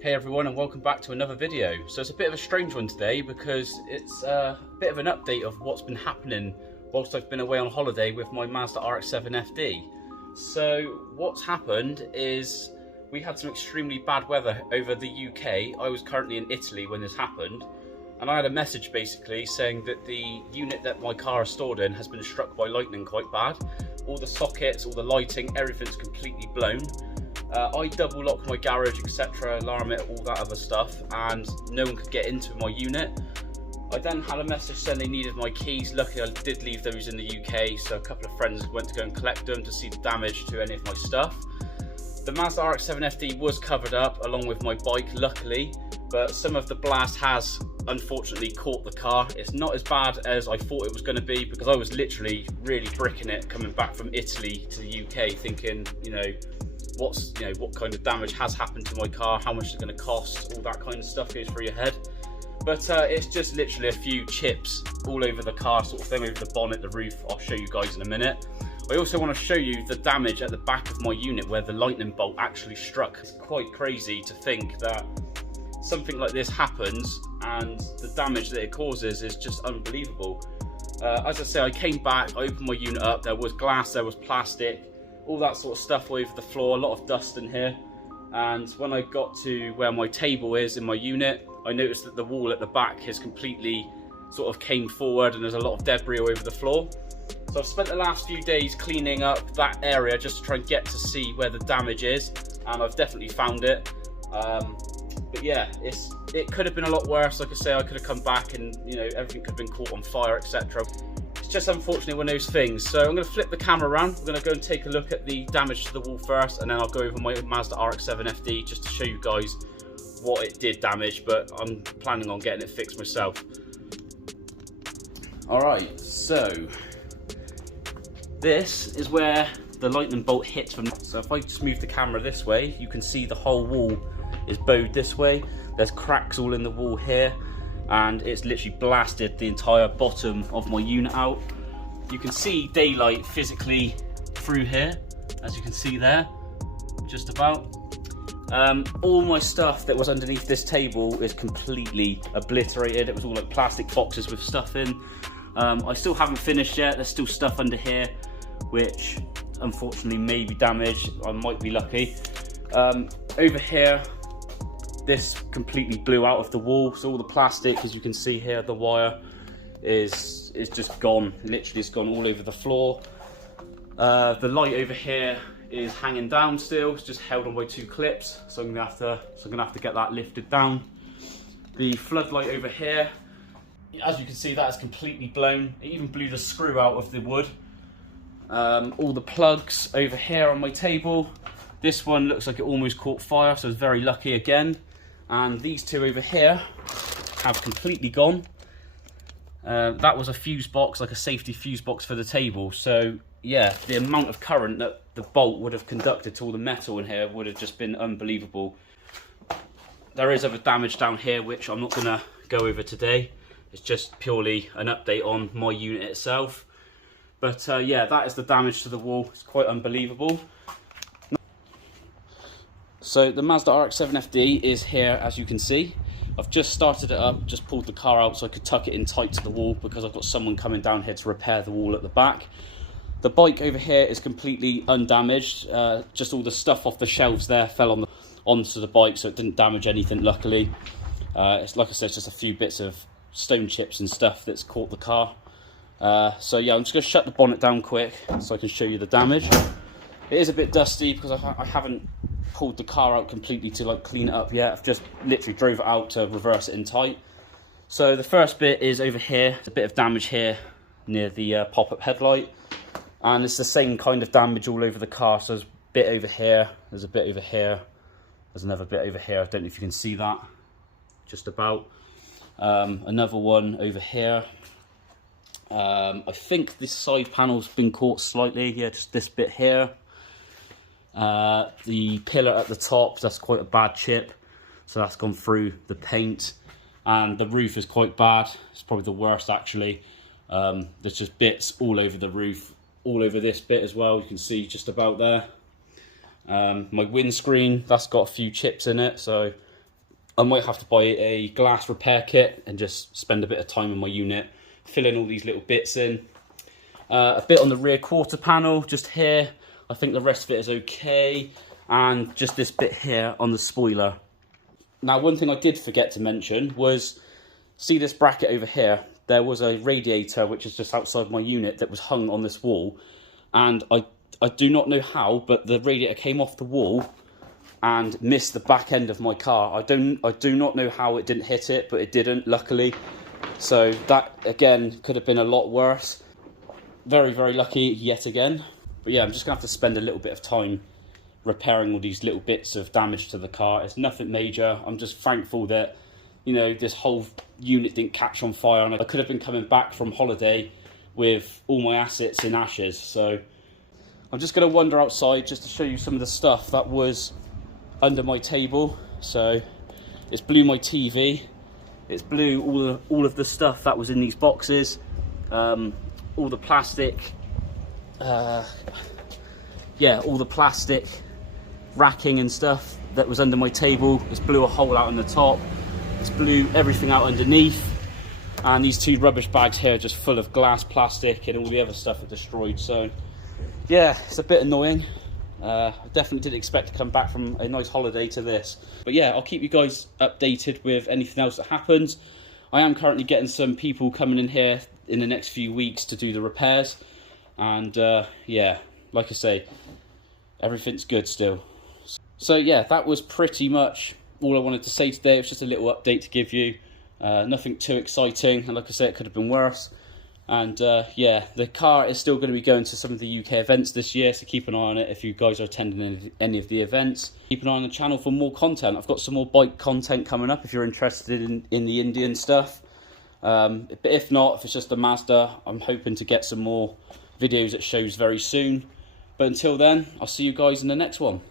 Hey everyone, and welcome back to another video. So it's a bit of a strange one today because it's a bit of an update of what's been happening whilst I've been away on holiday with my Mazda Rx7 FD. So what's happened is we had some extremely bad weather over the UK. I was currently in Italy when this happened, and I had a message basically saying that the unit that my car is stored in has been struck by lightning quite bad. All the sockets, all the lighting, everything's completely blown. I double locked my garage, etc, alarm it, all that other stuff, and no one could get into my unit. I then had a message saying they needed my keys. Luckily I did leave those in the UK, so a couple of friends went to go and collect them to see the damage to any of my stuff. The Mazda Rx7 FD was covered up along with my bike, luckily, but some of the blast has unfortunately caught the car. It's not as bad as I thought it was going to be, because I was literally really bricking it coming back from Italy to the UK, thinking, what kind of damage has happened to my car, how much it's going to cost, all that kind of stuff goes through your head. But it's just literally a few chips all over the car, sort of thing, over the bonnet, the roof. I'll show you guys in a minute. I also want to show you the damage at the back of my unit where the lightning bolt actually struck. It's quite crazy to think that something like this happens and the damage that it causes is just unbelievable. As I say, I came back, I opened my unit up, there was glass, there was plastic, all that sort of stuff all over the floor, a lot of dust in here. And when I got to where my table is in my unit, I noticed that the wall at the back has completely sort of came forward and there's a lot of debris all over the floor. So I've spent the last few days cleaning up that area just to try and get to see where the damage is, and I've definitely found it. But yeah, it could have been a lot worse. Like I say, I could have come back and everything could have been caught on fire, etc. It's just unfortunately one of those things. So I'm going to flip the camera around. We're going to go and take a look at the damage to the wall first, and then I'll go over my Mazda Rx7 FD just to show you guys what it did damage, but I'm planning on getting it fixed myself. Alright, so this is where the lightning bolt hit from. So if I just move the camera this way, you can see the whole wall is bowed this way. There's cracks all in the wall here, and it's literally blasted the entire bottom of my unit out. You can see daylight physically through here, as you can see there, just about. All my stuff that was underneath this table is completely obliterated. It was all like plastic boxes with stuff in. I still haven't finished yet. There's still stuff under here which unfortunately may be damaged. I might be lucky. Over here, this completely blew out of the wall, so all the plastic, as you can see here, the wire is just gone. Literally, it's gone all over the floor. The light over here is hanging down still. It's just held on by two clips, so I'm gonna have to get that lifted down. The floodlight over here, as you can see, that is completely blown. It even blew the screw out of the wood. All the plugs over here on my table. This one looks like it almost caught fire, so I was very lucky again. And these two over here have completely gone. That was a fuse box, like a safety fuse box for the table. So yeah, the amount of current that the bolt would have conducted to all the metal in here would have just been unbelievable. There is other damage down here which I'm not gonna go over today. It's just purely an update on my unit itself. But yeah, that is the damage to the wall. It's quite unbelievable. So the Mazda Rx7 FD is here, as you can see. I've just started it up, just pulled the car out so I could tuck it in tight to the wall, because I've got someone coming down here to repair the wall at the back. The bike over here is completely undamaged. Just all the stuff off the shelves there fell onto the bike, so it didn't damage anything, luckily. It's like I said, it's just a few bits of stone chips and stuff that's caught the car. So yeah, I'm just going to shut the bonnet down quick so I can show you the damage. It is a bit dusty because I haven't pulled the car out completely to clean it up yet. I've just literally drove it out to reverse it in tight. So the first bit is over here. There's a bit of damage here near the pop-up headlight, and it's the same kind of damage all over the car. So there's a bit over here, there's a bit over here, there's another bit over here. I don't know if you can see that, just about. Another one over here. I think this side panel's been caught slightly, yeah, just this bit here. The pillar at the top, that's quite a bad chip, so that's gone through the paint. And the roof is quite bad. It's probably the worst, actually. There's just bits all over the roof, all over this bit as well. You can see just about there. My windscreen, that's got a few chips in it, so I might have to buy a glass repair kit and just spend a bit of time on my unit, filling all these little bits in. A bit on the rear quarter panel, just here. I think the rest of it is okay. And just this bit here on the spoiler. Now, one thing I did forget to mention was, see this bracket over here? There was a radiator which is just outside my unit that was hung on this wall. And I do not know how, but the radiator came off the wall and missed the back end of my car. I do not know how it didn't hit it, but it didn't, luckily. So that, again, could have been a lot worse. Very, very lucky yet again. But yeah, I'm just going to have to spend a little bit of time repairing all these little bits of damage to the car. It's nothing major. I'm just thankful that, you know, this whole unit didn't catch on fire, and I could have been coming back from holiday with all my assets in ashes. So I'm just going to wander outside just to show you some of the stuff that was under my table. So it's blew my TV, it's blew all of the stuff that was in these boxes, all the plastic, yeah, all the plastic racking and stuff that was under my table. It's blew a hole out on the top, it's blew everything out underneath, and these two rubbish bags here are just full of glass, plastic, and all the other stuff are destroyed. So yeah, it's a bit annoying. I definitely didn't expect to come back from a nice holiday to this. But yeah, I'll keep you guys updated with anything else that happens. I am currently getting some people coming in here in the next few weeks to do the repairs. And yeah, like I say, everything's good still. So yeah, that was pretty much all I wanted to say today. It was just a little update to give you. Nothing too exciting, and like I said, it could have been worse. And yeah, the car is still going to be going to some of the UK events this year, so keep an eye on it if you guys are attending any of the events. Keep an eye on the channel for more content. I've got some more bike content coming up if you're interested in the Indian stuff. But if not, if it's just a Mazda, I'm hoping to get some more videos at shows very soon. But until then, I'll see you guys in the next one.